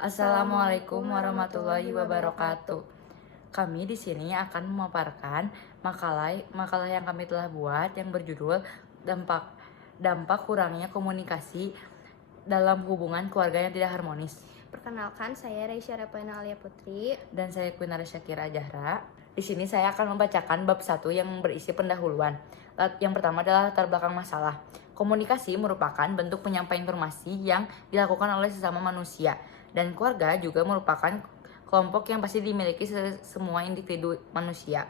Assalamualaikum warahmatullahi wabarakatuh. Kami di sini akan memaparkan makalah yang kami telah buat yang berjudul dampak dampak kurangnya komunikasi dalam hubungan keluarga yang tidak harmonis. Perkenalkan, saya Reisha Repena Alia Putri. Dan saya Quinara Syakira Jahra. Di sini saya akan membacakan bab 1 yang berisi pendahuluan. Yang pertama adalah latar belakang masalah. Komunikasi merupakan bentuk penyampaian informasi yang dilakukan oleh sesama manusia, dan keluarga juga merupakan kelompok yang pasti dimiliki semua individu manusia.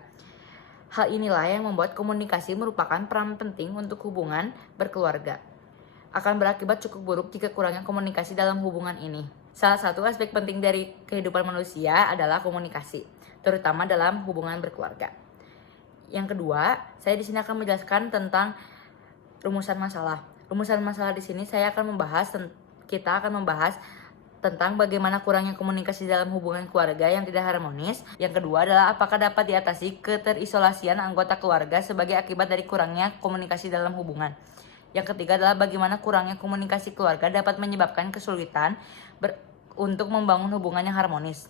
Hal inilah yang membuat komunikasi merupakan peran penting untuk hubungan berkeluarga. Akan berakibat cukup buruk jika kurangnya komunikasi dalam hubungan ini. Salah satu aspek penting dari kehidupan manusia adalah komunikasi, terutama dalam hubungan berkeluarga. Yang kedua, saya di sini akan menjelaskan tentang rumusan masalah. Rumusan masalah di sini kita akan membahas tentang bagaimana kurangnya komunikasi dalam hubungan keluarga yang tidak harmonis. Yang kedua adalah apakah dapat diatasi keterisolasian anggota keluarga sebagai akibat dari kurangnya komunikasi dalam hubungan. Yang ketiga adalah bagaimana kurangnya komunikasi keluarga dapat menyebabkan kesulitan untuk membangun hubungan yang harmonis.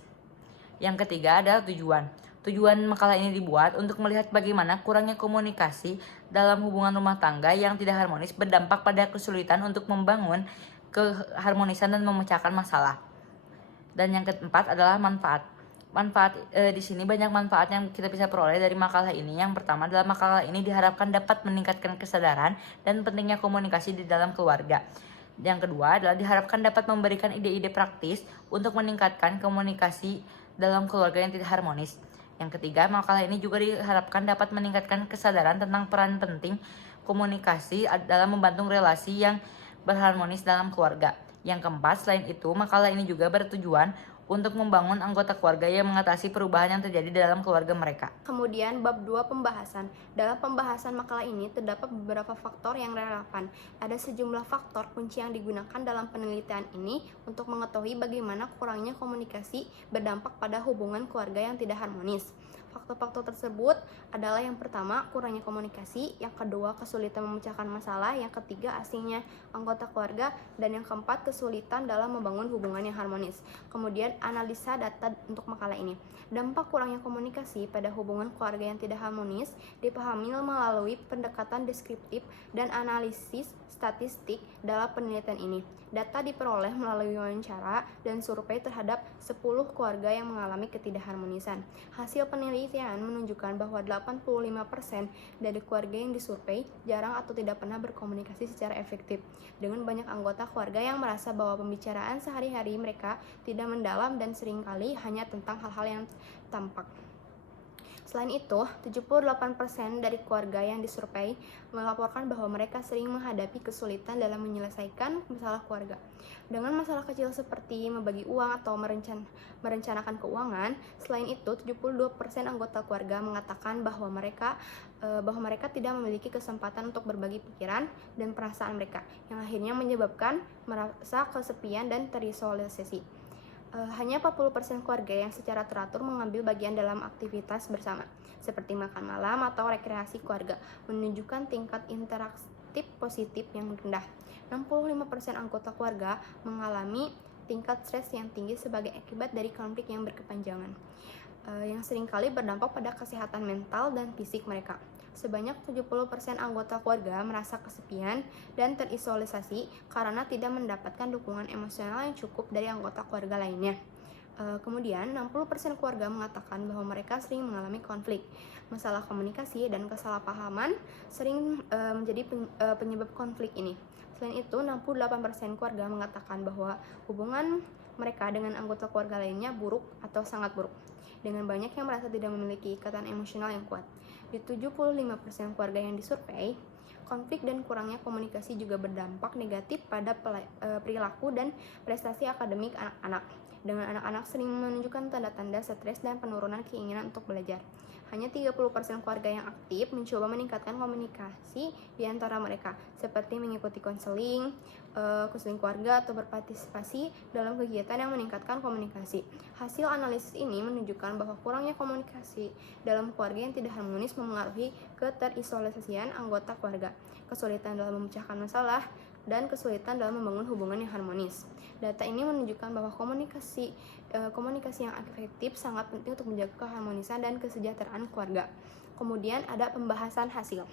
Yang ketiga adalah tujuan. Tujuan makalah ini dibuat untuk melihat bagaimana kurangnya komunikasi dalam hubungan rumah tangga yang tidak harmonis berdampak pada kesulitan untuk membangun keharmonisan dan memecahkan masalah. Dan yang keempat adalah manfaat. Di sini banyak manfaat yang kita bisa peroleh dari makalah ini. Yang pertama adalah makalah ini diharapkan dapat meningkatkan kesadaran dan pentingnya komunikasi di dalam keluarga. Yang kedua adalah diharapkan dapat memberikan ide-ide praktis untuk meningkatkan komunikasi dalam keluarga yang tidak harmonis. Yang ketiga, makalah ini juga diharapkan dapat meningkatkan kesadaran tentang peran penting komunikasi dalam membantu relasi yang berharmonis dalam keluarga. Yang keempat, selain itu, makalah ini juga bertujuan untuk membangun anggota keluarga yang mengatasi perubahan yang terjadi dalam keluarga mereka. Kemudian bab 2 pembahasan. Dalam pembahasan makalah ini terdapat beberapa faktor yang relevan. Ada sejumlah faktor kunci yang digunakan dalam penelitian ini untuk mengetahui bagaimana kurangnya komunikasi berdampak pada hubungan keluarga yang tidak harmonis. Faktor-faktor tersebut adalah yang pertama, kurangnya komunikasi, yang kedua, kesulitan memecahkan masalah, yang ketiga, asingnya anggota keluarga, dan yang keempat, kesulitan dalam membangun hubungan yang harmonis. Kemudian, analisa data untuk makalah ini. Dampak kurangnya komunikasi pada hubungan keluarga yang tidak harmonis dipahami melalui pendekatan deskriptif dan analisis statistik dalam penelitian ini. Data diperoleh melalui wawancara dan survei terhadap 10 keluarga yang mengalami ketidakharmonisan. Hasil penelitian menunjukkan bahwa 85% dari keluarga yang disurvei jarang atau tidak pernah berkomunikasi secara efektif. Dengan banyak anggota keluarga yang merasa bahwa pembicaraan sehari-hari mereka tidak mendalam dan seringkali hanya tentang hal-hal yang tampak. Selain itu, 78% dari keluarga yang disurvei melaporkan bahwa mereka sering menghadapi kesulitan dalam menyelesaikan masalah keluarga. Dengan masalah kecil seperti membagi uang atau merencanakan keuangan, selain itu 72% anggota keluarga mengatakan bahwa mereka tidak memiliki kesempatan untuk berbagi pikiran dan perasaan mereka, yang akhirnya menyebabkan merasa kesepian dan terisolasi. Hanya 40% keluarga yang secara teratur mengambil bagian dalam aktivitas bersama, seperti makan malam atau rekreasi keluarga, menunjukkan tingkat interaktif positif yang rendah. 65% anggota keluarga mengalami tingkat stres yang tinggi sebagai akibat dari konflik yang berkepanjangan, yang seringkali berdampak pada kesehatan mental dan fisik mereka. Sebanyak 70% anggota keluarga merasa kesepian dan terisolasi karena tidak mendapatkan dukungan emosional yang cukup dari anggota keluarga lainnya. Kemudian 60% keluarga mengatakan bahwa mereka sering mengalami konflik. Masalah komunikasi dan kesalahpahaman sering menjadi penyebab konflik ini. Selain itu, 68% keluarga mengatakan bahwa hubungan mereka dengan anggota keluarga lainnya buruk atau sangat buruk, dengan banyak yang merasa tidak memiliki ikatan emosional yang kuat. Di 75% keluarga yang disurvei, konflik dan kurangnya komunikasi juga berdampak negatif pada perilaku dan prestasi akademik anak-anak, dengan anak-anak sering menunjukkan tanda-tanda stres dan penurunan keinginan untuk belajar. Hanya 30% keluarga yang aktif mencoba meningkatkan komunikasi di antara mereka, seperti mengikuti konseling keluarga atau berpartisipasi dalam kegiatan yang meningkatkan komunikasi. Hasil analisis ini menunjukkan bahwa kurangnya komunikasi dalam keluarga yang tidak harmonis memengaruhi keterisolasian anggota keluarga, kesulitan dalam memecahkan masalah, dan kesulitan dalam membangun hubungan yang harmonis. Data ini menunjukkan bahwa komunikasi yang efektif sangat penting untuk menjaga keharmonisan dan kesejahteraan keluarga. Kemudian ada pembahasan hasil.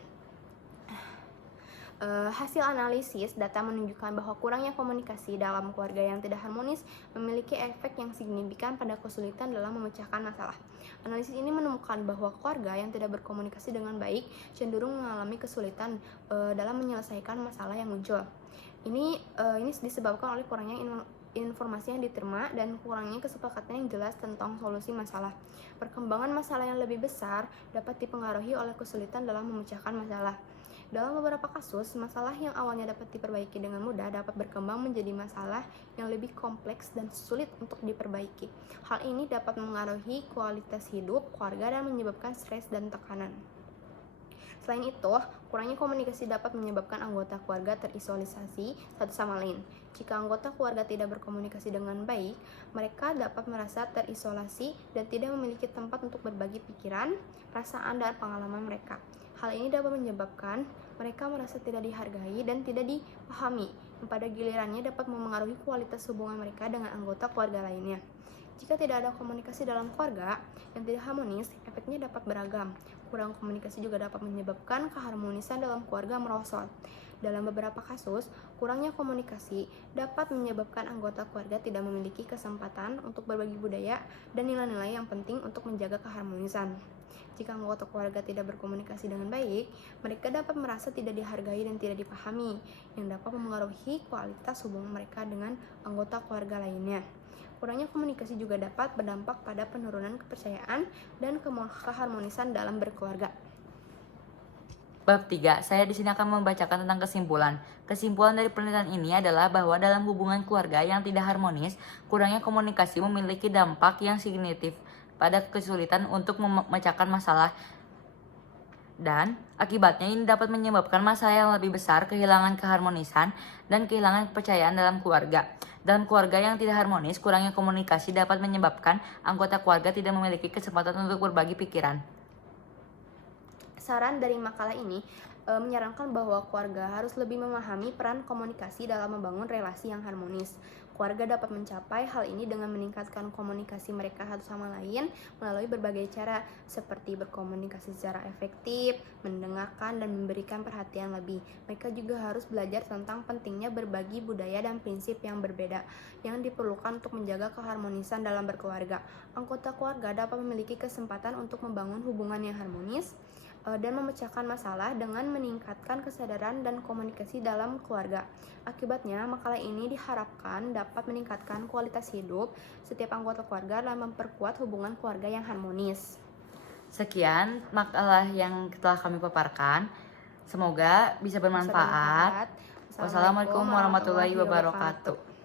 Hasil analisis data menunjukkan bahwa kurangnya komunikasi dalam keluarga yang tidak harmonis memiliki efek yang signifikan pada kesulitan dalam memecahkan masalah. Analisis ini menemukan bahwa keluarga yang tidak berkomunikasi dengan baik cenderung mengalami kesulitan dalam menyelesaikan masalah yang muncul. Ini disebabkan oleh kurangnya informasi yang diterima dan kurangnya kesepakatan yang jelas tentang solusi masalah. Perkembangan masalah yang lebih besar dapat dipengaruhi oleh kesulitan dalam memecahkan masalah. Dalam beberapa kasus, masalah yang awalnya dapat diperbaiki dengan mudah dapat berkembang menjadi masalah yang lebih kompleks dan sulit untuk diperbaiki. Hal ini dapat mengaruhi kualitas hidup keluarga dan menyebabkan stres dan tekanan. Selain itu, kurangnya komunikasi dapat menyebabkan anggota keluarga terisolasi satu sama lain. Jika anggota keluarga tidak berkomunikasi dengan baik, mereka dapat merasa terisolasi dan tidak memiliki tempat untuk berbagi pikiran, perasaan, dan pengalaman mereka. Hal ini dapat menyebabkan mereka merasa tidak dihargai dan tidak dipahami, yang pada gilirannya dapat memengaruhi kualitas hubungan mereka dengan anggota keluarga lainnya. Jika tidak ada komunikasi dalam keluarga yang tidak harmonis, efeknya dapat beragam. Kurang komunikasi juga dapat menyebabkan keharmonisan dalam keluarga merosot. Dalam beberapa kasus, kurangnya komunikasi dapat menyebabkan anggota keluarga tidak memiliki kesempatan untuk berbagi budaya dan nilai-nilai yang penting untuk menjaga keharmonisan. Jika anggota keluarga tidak berkomunikasi dengan baik, mereka dapat merasa tidak dihargai dan tidak dipahami, yang dapat memengaruhi kualitas hubungan mereka dengan anggota keluarga lainnya. Kurangnya komunikasi juga dapat berdampak pada penurunan kepercayaan dan keharmonisan dalam berkeluarga. Bab 3, saya di sini akan membacakan tentang kesimpulan. Kesimpulan dari penelitian ini adalah bahwa dalam hubungan keluarga yang tidak harmonis, kurangnya komunikasi memiliki dampak yang signifikan pada kesulitan untuk memecahkan masalah, dan akibatnya ini dapat menyebabkan masalah yang lebih besar, kehilangan keharmonisan, dan kehilangan kepercayaan dalam keluarga. Dalam keluarga yang tidak harmonis, kurangnya komunikasi dapat menyebabkan anggota keluarga tidak memiliki kesempatan untuk berbagi pikiran. Saran dari makalah ini menyarankan bahwa keluarga harus lebih memahami peran komunikasi dalam membangun relasi yang harmonis. Keluarga dapat mencapai hal ini dengan meningkatkan komunikasi mereka satu sama lain melalui berbagai cara, seperti berkomunikasi secara efektif, mendengarkan, dan memberikan perhatian lebih. Mereka juga harus belajar tentang pentingnya berbagi budaya dan prinsip yang berbeda yang diperlukan untuk menjaga keharmonisan dalam berkeluarga. Anggota keluarga dapat memiliki kesempatan untuk membangun hubungan yang harmonis dan memecahkan masalah dengan meningkatkan kesadaran dan komunikasi dalam keluarga. Akibatnya, makalah ini diharapkan dapat meningkatkan kualitas hidup setiap anggota keluarga dan memperkuat hubungan keluarga yang harmonis. Sekian makalah yang telah kami paparkan. Semoga bisa bermanfaat. Wassalamualaikum warahmatullahi wabarakatuh.